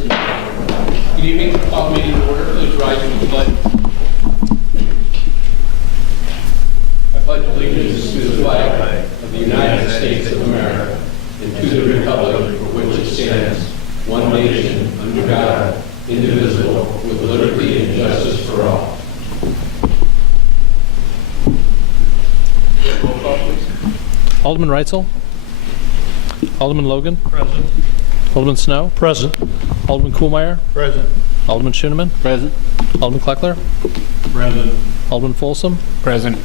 Good evening. Call meeting to order. Please rise for the pledge. I pledge allegiance to the flag of the United States of America and to the republic for which it stands, one nation, under God, indivisible, with liberty and justice for all. Roll call, please. Alderman Reitzel. Alderman Logan. Present. Alderman Snow. Present. Alderman Kuhlmeier. Present. Alderman Schoeneman. Present. Alderman Kleckler. Present. Alderman Folsom. Present.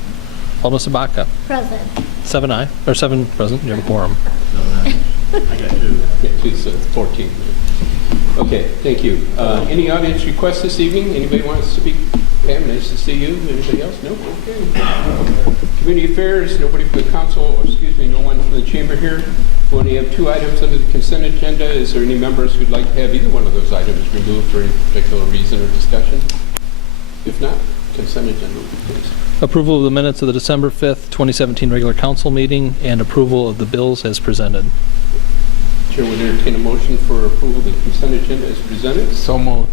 Alderman Sabaka. Present. 7 present. You have a quorum. I got two. Yeah, please, 14. Okay, thank you. Any audience requests this evening? Anybody wants to speak? Pam, nice to see you. Anybody else? No? Okay. Community affairs, nobody from the council, or excuse me, no one from the chamber here. We only have 2 items under the consent agenda. Is there any members who'd like to have either one of those items removed for any particular reason or discussion? If not, consent agenda, please. Approval of the minutes of the December 5th, 2017 regular council meeting and approval of the bills as presented. Chair would entertain a motion for approval of the consent agenda as presented. So moved.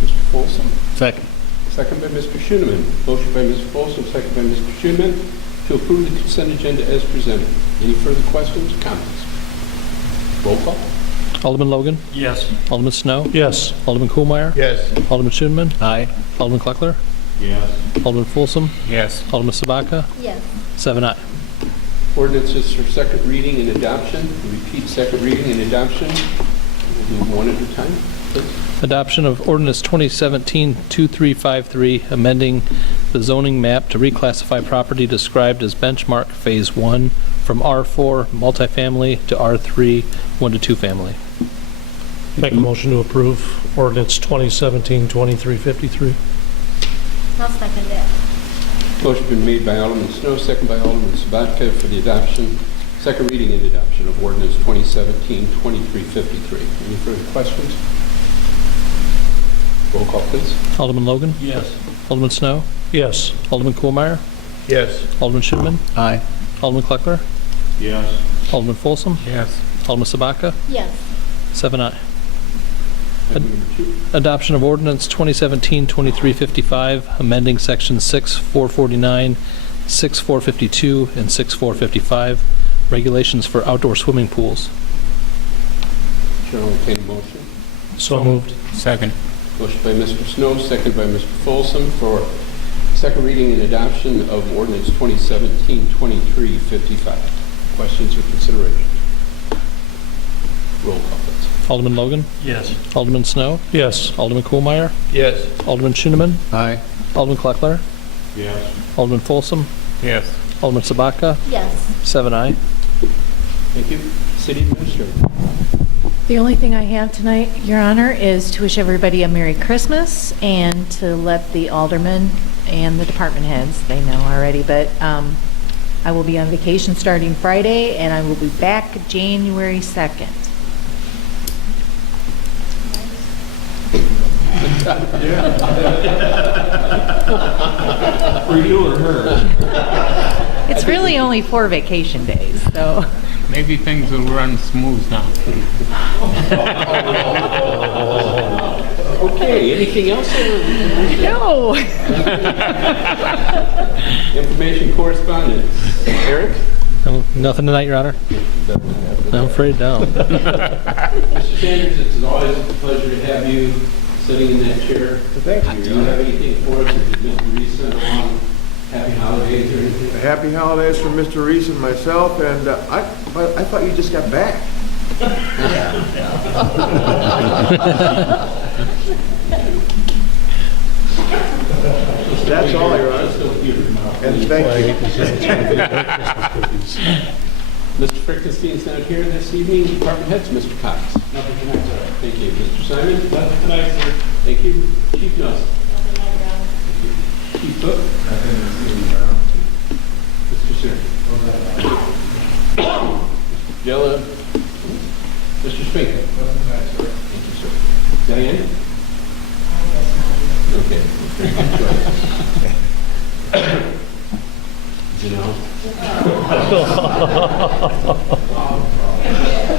Mr. Folsom. Second. Second by Mr. Schoeneman. Motion by Mr. Folsom, second by Mr. Schoeneman to approve the consent agenda as presented. Any further questions or comments? Roll call. Alderman Logan. Yes. Alderman Snow. Yes. Alderman Kuhlmeier. Yes. Alderman Schoeneman. Aye. Alderman Kleckler. Yes. Alderman Folsom. Yes. Alderman Sabaka. Yes. 7 Ordinances for second reading and adoption. Repeat second reading and adoption. We'll do them one at a time, please. Adoption of ordinance 2017-2353, amending the zoning map to reclassify property described as benchmark phase 1 from R4 multifamily to R3 1 to 2 family. Make a motion to approve ordinance 2017-2353. I'll second that. Motion been made by Alderman Snow, second by Alderman Sabatka for the adoption, second reading and adoption of ordinance 2017-2353. Any further questions? Roll call, please. Alderman Logan. Yes. Alderman Snow. Yes. Alderman Kuhlmeier. Yes. Alderman Schoeneman. Aye. Alderman Kleckler. Yes. Alderman Folsom. Yes. Alderman Sabaka. Yes. 7 Item number 2. Adoption of ordinance 2017-2355, amending sections 6-449, 6-452, and 6-455, regulations for outdoor swimming pools. Chair will entertain a motion. So moved. Second. Motion by Mr. Snow, second by Mr. Folsom for second reading and adoption of ordinance 2017-2355. Questions or consideration? Roll call, please. Alderman Logan. Yes. Alderman Snow. Yes. Alderman Kuhlmeier. Yes. Alderman Schoeneman. Aye. Alderman Kleckler. Yes. Alderman Folsom. Yes. Alderman Sabaka. Yes. 7 Thank you. City Administrator. The only thing I have tonight, Your Honor, is to wish everybody a Merry Christmas and to let the aldermen and the department heads, they know already, but I will be on vacation starting Friday, and I will be back January 2nd. For you or her? It's really only 4 vacation days, so. Maybe things will run smooth now. Okay, anything else? No. Information correspondence. Eric? Nothing tonight, Your Honor. I'm afraid no. Mr. Sanders, it's always a pleasure to have you sitting in that chair. Thank you. Do you have anything for us, or did Mr. Reese send along happy holidays or anything? Happy holidays from Mr. Reese and myself, and I thought you just got back. That's all, Your Honor. And thank you. Mr. Frickenstein's not here this evening. Department heads, Mr. Cox. Nothing tonight, sir. Thank you. Mr. Simon? Nothing tonight, sir. Thank you. Chief Nelson? Chief Cook? Nothing Mr. Sir? Mr. Jella? Mr. Spinker? Nothing tonight, sir. Thank you, sir. Diane? Okay. Janelle?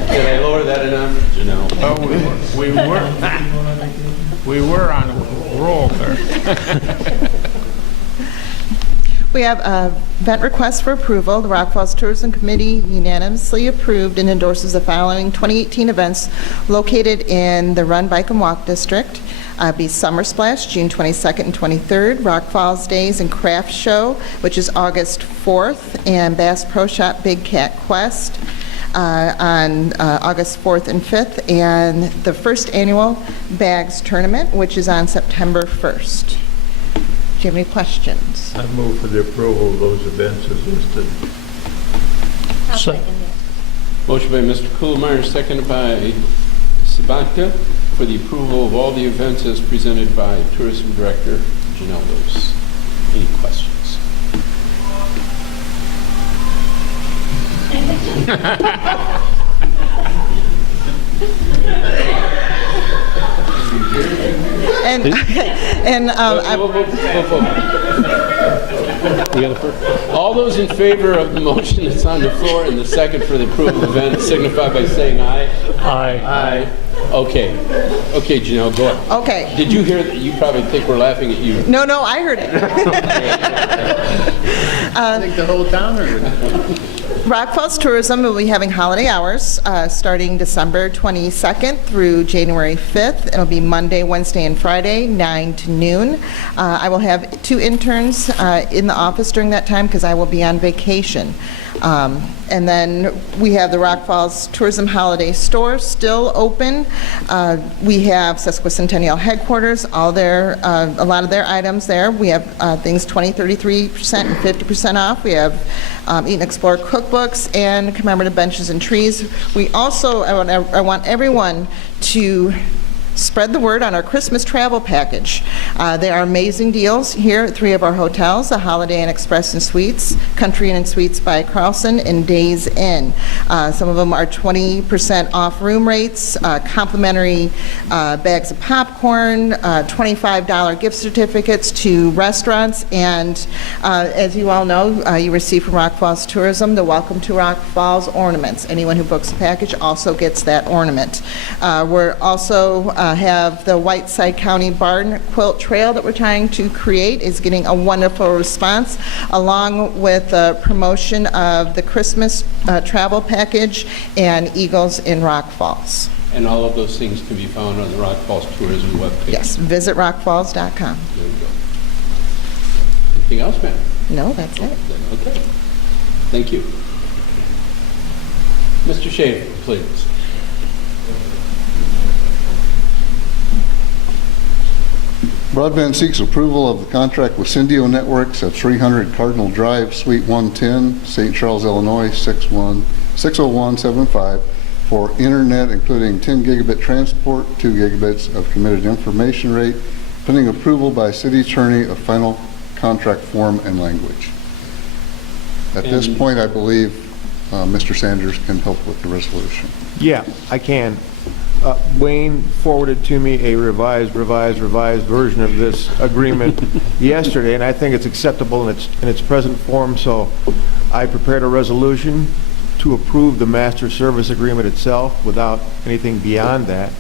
Did I lower that enough? Janelle. Oh, we were on a roll there. We have a event request for approval. The Rock Falls Tourism Committee unanimously approved and endorses the following 2018 events located in the Run, Bike, and Walk District. Be Summer Splash, June 22nd and 23rd, Rock Falls Days and Craft Show, which is August 4th, and Bass Pro Shop Big Cat Quest on August 4th and 5th, and the first annual Bags Tournament, which is on September 1st. Do you have any questions? I move for the approval of those events as listed. I'll So- second that. Motion by Mr. Kuhlmeyer, seconded by Sabata, for the approval of all the events as presented by Tourism Director Janelle Lewis. Any questions? And We got a first? All those in favor of the motion that's on the floor and the second for the approval of event signify by saying aye. Aye. Aye. Okay. Okay, Janelle, go ahead. Okay. Did you hear that? You probably think we're laughing at you. No, I heard it. I think the whole town heard it. Rock Falls Tourism will be having holiday hours starting December 22nd through January 5th. It'll be Monday, Wednesday, and Friday, 9 to noon. I will have 2 interns in the office during that time because I will be on vacation. And then we have the Rock Falls Tourism Holiday Store still open. We have Sesquicentennial Headquarters, a lot of their items there. We have things 20, 33%, and 50% off. We have Eat and Explore cookbooks and commemorative benches and trees. We also, I want everyone to spread the word on our Christmas travel package. There are amazing deals here at 3 of our hotels, the Holiday Inn Express and Suites, Country Inn and Suites by Carlson, and Days Inn. Some of them are 20% off room rates, complimentary bags of popcorn, $25 gift certificates to restaurants, and as you all know, you receive from Rock Falls Tourism the Welcome to Rock Falls ornaments. Anyone who books a package also gets that ornament. We're also have the Whiteside County Barn Quilt Trail that we're trying to create is getting a wonderful response, along with the promotion of the Christmas travel package and Eagles in Rock Falls. And all of those things can be found on the Rock Falls Tourism webpage. Yes, visit rockfalls.com. There you go. Anything else, ma'am? No, that's it. Okay. Thank you. Mr. Schaefer, please. Broadband seeks approval of the contract with Syndio Networks at 300 Cardinal Drive, Suite 110, St. Charles, Illinois, 60175 for internet including 10 gigabit transport, 2 gigabits of committed information rate, pending approval by city attorney of final contract form and language. At this point, I believe Mr. Sanders can help with the resolution. Yeah, I can. Wayne forwarded to me a revised version of this agreement yesterday, and I think it's acceptable in its present form, so I prepared a resolution to approve the master service agreement itself without anything beyond that,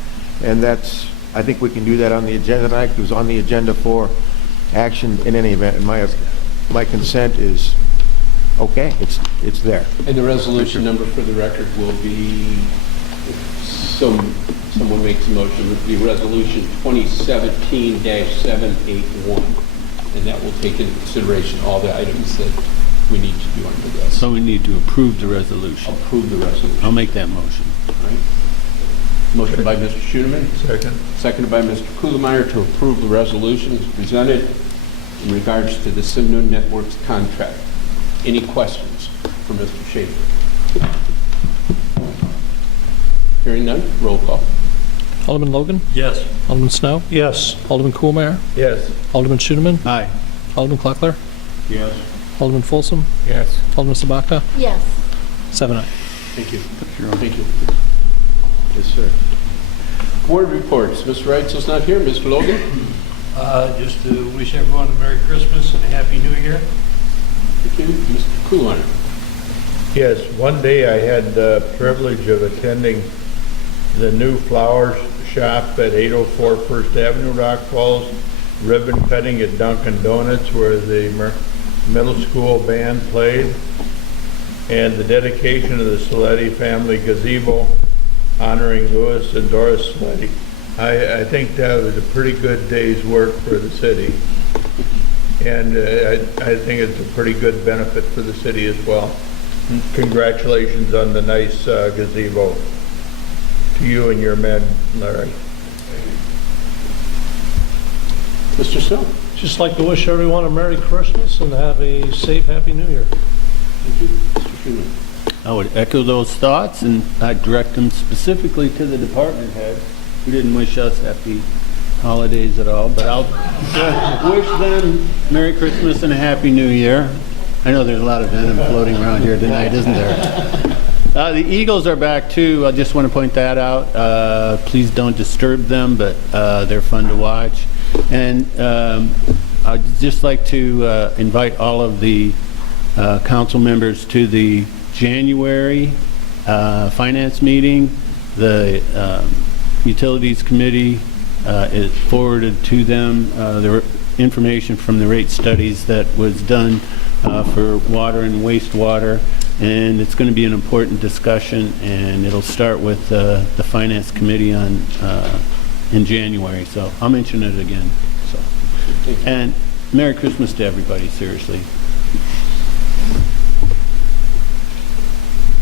and I think we can do that on the agenda tonight. It was on the agenda for action in any event, and my consent is okay. It's there. And the resolution number for the record will be, someone makes a motion, would be Resolution 2017-781. And that will take into consideration all the items that we need to do under this. So we need to approve the resolution. Approve the resolution. I'll make that motion. All right. Motion by Mr. Schoeneman. Second. Seconded by Mr. Kuhlmeyer to approve the resolution as presented in regards to the Syndio Networks contract. Any questions for Mr. Schaefer? Hearing none, roll call. Alderman Logan? Yes. Alderman Snow? Yes. Alderman Kuhlmeyer? Yes. Alderman Schoeneman? Aye. Alderman Kleckler? Yes. Alderman Folsom? Yes. Alderman Sabaka? Yes. 7-0. Thank you. Your Honor. Thank you. Yes, sir. Board reports. Mr. Reitzel's not here. Mr. Logan? Just to wish everyone a Merry Christmas and a Happy New Year. Thank you. Mr. Kuhlmeyer? Yes, one day I had the privilege of attending the new flowers shop at 804 First Avenue, Rock Falls, ribbon cutting at Dunkin' Donuts where the middle school band played, and the dedication of the Saletti family gazebo honoring Louis and Doris Saletti. I think that was a pretty good day's work for the city. And I think it's a pretty good benefit for the city as well. Congratulations on the nice gazebo. To you and your men, Larry. Mr. Snow? Just like to wish everyone a Merry Christmas and have a safe, Happy New Year. Thank you. Mr. Schuman? I would echo those thoughts, and I direct them specifically to the department head, who didn't wish us happy holidays at all, but I'll wish them Merry Christmas and a Happy New Year. I know there's a lot of venom floating around here tonight, isn't there? The Eagles are back too. I just want to point that out. Please don't disturb them, but they're fun to watch. And I'd just like to invite all of the council members to the January finance meeting. The Utilities Committee is forwarded to them the information from the rate studies that was done for water and wastewater, and it's going to be an important discussion, and it'll start with the Finance Committee on in January, so I'll mention it again. So, and Merry Christmas to everybody, seriously.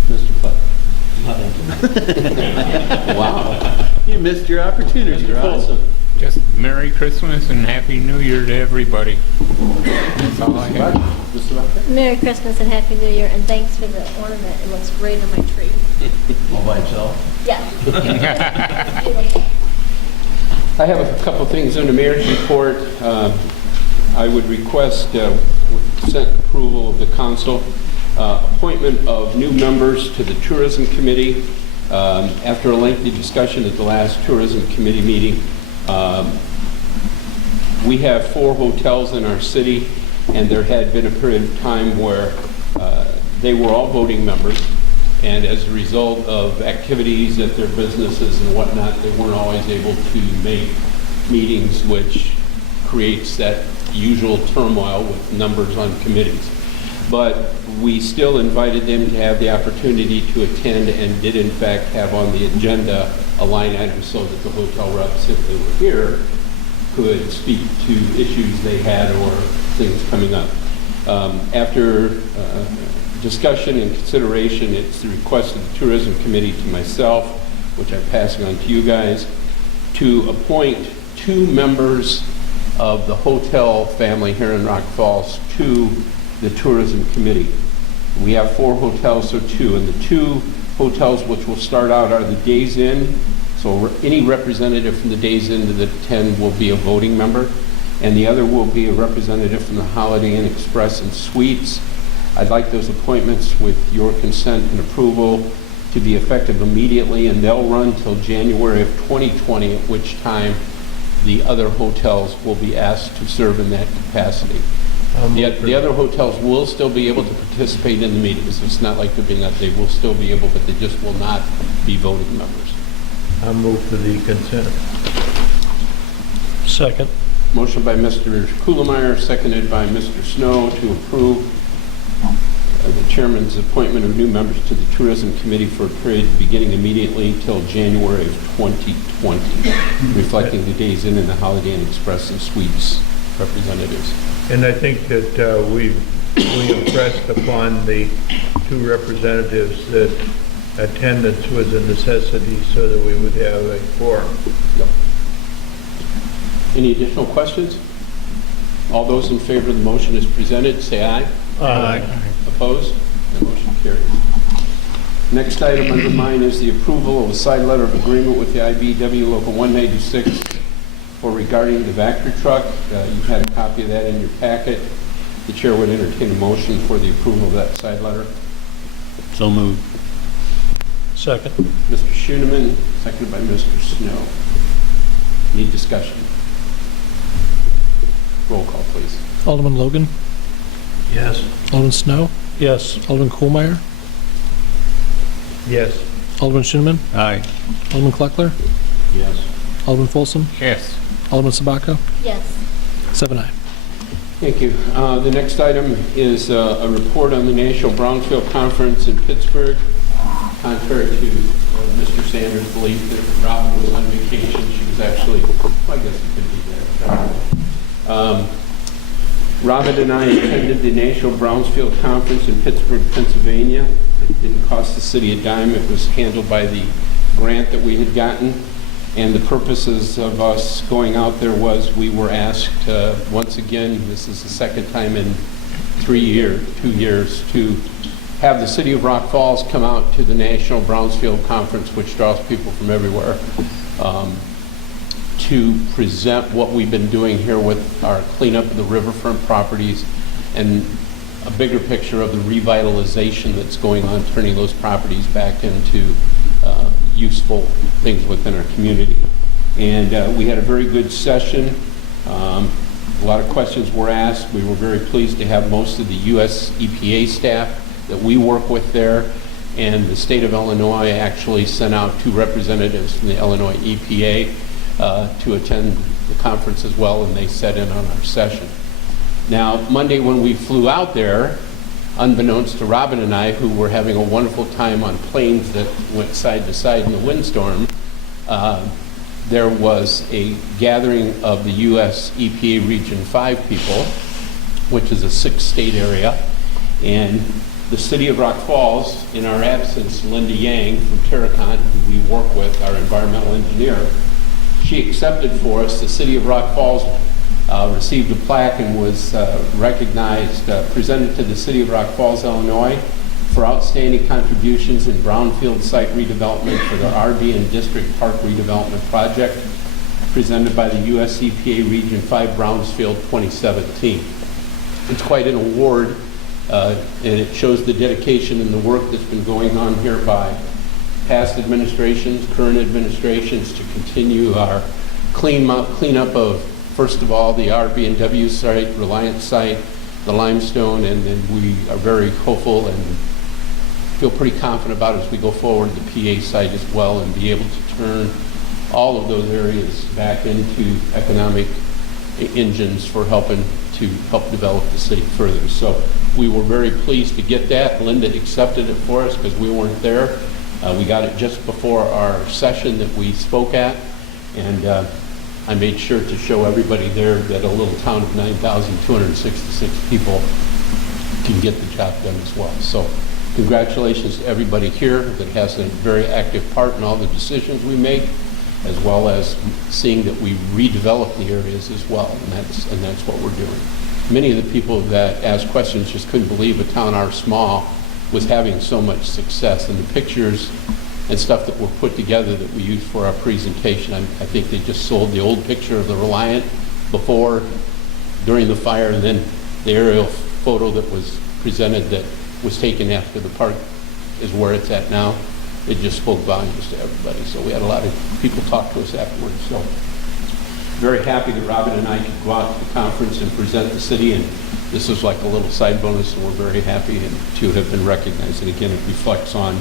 Mr. Platt? Wow. You missed your opportunity, Mr. Ross. Folsom? Just Merry Christmas and Happy New Year to everybody. That's all I have. Mr. Lockhart? Merry Christmas and Happy New Year, and thanks for the ornament. It looks great on my tree. All by itself? Yeah. Beautiful. I have a couple things on the mayor's report. I would request with consent approval of the council, appointment of new members to the Tourism Committee. After a lengthy discussion at the last Tourism Committee meeting, we have 4 hotels in our city, and there had been a period of time where they were all voting members, and as a result of activities at their businesses and whatnot, they weren't always able to make meetings, which creates that usual turmoil with numbers on committees. But we still invited them to have the opportunity to attend, and did in fact have on the agenda a line item so that the hotel reps, if they were here, could speak to issues they had or things coming up. After discussion and consideration, it's the request of the Tourism Committee to myself, which I'm passing on to you guys, to appoint 2 members of the hotel family here in Rock Falls to the Tourism Committee. We have 4 hotels, so 2, and the 2 hotels which will start out are the Days Inn. So any representative from the Days Inn to the 10 will be a voting member, and the other will be a representative from the Holiday Inn Express and Suites. I'd like those appointments with your consent and approval to be effective immediately, and they'll run till January of 2020, at which time the other hotels will be asked to serve in that capacity. The other hotels will still be able to participate in the meetings. It's not like they're being up, they will still be able, but they just will not be voting members. I'll move for the consent. Second. Motion by Mr. Kuhlmeyer, seconded by Mr. Snow to approve the chairman's appointment of new members to the Tourism Committee for a period beginning immediately till January of 2020, reflecting the Days Inn and the Holiday Inn Express and Suites representatives. And I think that we impressed upon the 2 representatives that attendance was a necessity so that we would have a quorum. Yep. Any additional questions? All those in favor of the motion as presented, say aye. Aye. Opposed? The motion carries. Next item under mine is the approval of a side letter of agreement with the IBEW Local 196 for regarding the Vector truck. You've had a copy of that in your packet. The chair would entertain a motion for the approval of that side letter. So moved. Second. Mr. Schoeneman, seconded by Mr. Snow. Any discussion? Roll call, please. Alderman Logan, Yes. Alderman Snow, Yes. Alderman Kohlmeyer, Yes. Alderman Schoenman? Aye. Alderman Kleckler? Yes. Alderman Folsom? Yes. Alderman Sabacco? Yes. 7-0. Thank you. The next item is a report on the National Brownsfield Conference in Pittsburgh. Contrary to Mr. Sanders' belief that Robin was on vacation, she was actually, well, I guess you could be there. Robin and I attended the National Brownsfield Conference in Pittsburgh, Pennsylvania. It didn't cost the city a dime. It was handled by the grant that we had gotten. And the purposes of us going out there was we were asked, once again, this is the second time in 2 years, to have the city of Rock Falls come out to the National Brownsfield Conference, which draws people from everywhere, to present what we've been doing here with our cleanup of the riverfront properties and a bigger picture of the revitalization that's going on, turning those properties back into useful things within our community. And we had a very good session. A lot of questions were asked. We were very pleased to have most of the U.S. EPA staff that we work with there. And the state of Illinois actually sent out 2 representatives from the Illinois EPA to attend the conference as well, and they sat in on our session. Now, Monday when we flew out there, unbeknownst to Robin and I, who were having a wonderful time on planes that went side to side in the windstorm, there was a gathering of the U.S. EPA Region 5 people, which is a 6-state area, and the city of Rock Falls, in our absence, Linda Yang from Terracon, who we work with, our environmental engineer, she accepted for us. The city of Rock Falls received a plaque and was recognized, presented to the city of Rock Falls, Illinois, for outstanding contributions in brownfield site redevelopment for the RV and District Park redevelopment project, presented by the U.S. EPA Region 5 Brownsfield 2017. It's quite an award, and it shows the dedication and the work that's been going on here by past administrations, current administrations, to continue our cleanup of, first of all, the RB&W site, Reliance site, the limestone, and then we are very hopeful and feel pretty confident about it as we go forward, the PA site as well, and be able to turn all of those areas back into economic engines for helping to help develop the city further. So we were very pleased to get that. Linda accepted it for us because we weren't there. We got it just before our session that we spoke at, and I made sure to show everybody there that a little town of 9,266 people can get the job done as well. So congratulations to everybody here that has a very active part in all the decisions we make, as well as seeing that we redevelop the areas as well, and that's what we're doing. Many of the people that asked questions just couldn't believe a town our small was having so much success, and the pictures and stuff that were put together that we used for our presentation, I think they just sold the old picture of the Reliant before, during the fire, and then the aerial photo that was presented that was taken after the park is where it's at now. It just spoke volumes to everybody. So we had a lot of people talk to us afterwards. So very happy that Robin and I could go out to the conference and present the city, and this is like a little side bonus, and we're very happy to have been recognized. And again, it reflects on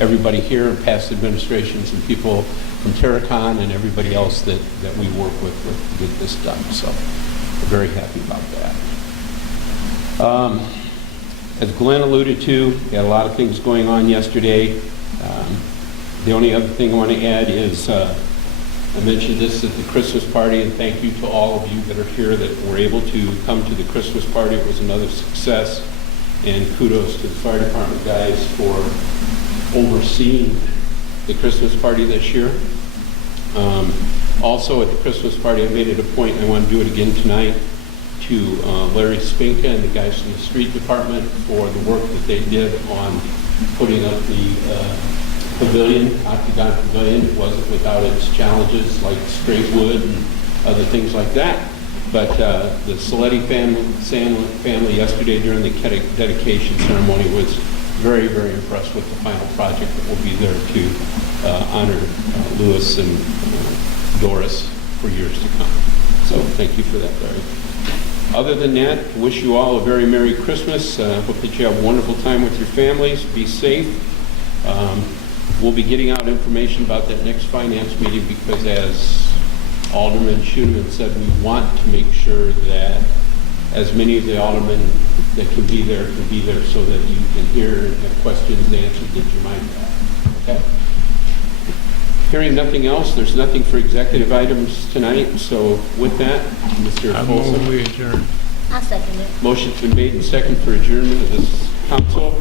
everybody here, past administrations, and people from Terracon and everybody else that we work with to get this done. So we're very happy about that. As Glenn alluded to, we had a lot of things going on yesterday. The only other thing I want to add is I mentioned this at the Christmas party, and thank you to all of you that are here that were able to come to the Christmas party. It was another success, and kudos to the fire department guys for overseeing the Christmas party this year. Also at the Christmas party, I made it a point, and I want to do it again tonight, to Larry Spinka and the guys from the street department for the work that they did on putting up the pavilion, Octagon Pavilion. It wasn't without its challenges like straight wood and other things like that. But the Saletti family yesterday during the dedication ceremony was very, very impressed with the final project that will be there to honor Lewis and Doris for years to come. So thank you for that, Larry. Other than that, I wish you all a very Merry Christmas. Hope that you have a wonderful time with your families. Be safe. we'll be getting out information about that next finance meeting because as Alderman Schoeneman said, we want to make sure that as many of the aldermen that can be there so that you can hear and have questions answered, get your mind back. Okay? Hearing nothing else, there's nothing for executive items tonight, so with that, Mr. I Folsom. move we adjourn. I'll second it. Motion's been made and second for adjournment of this council.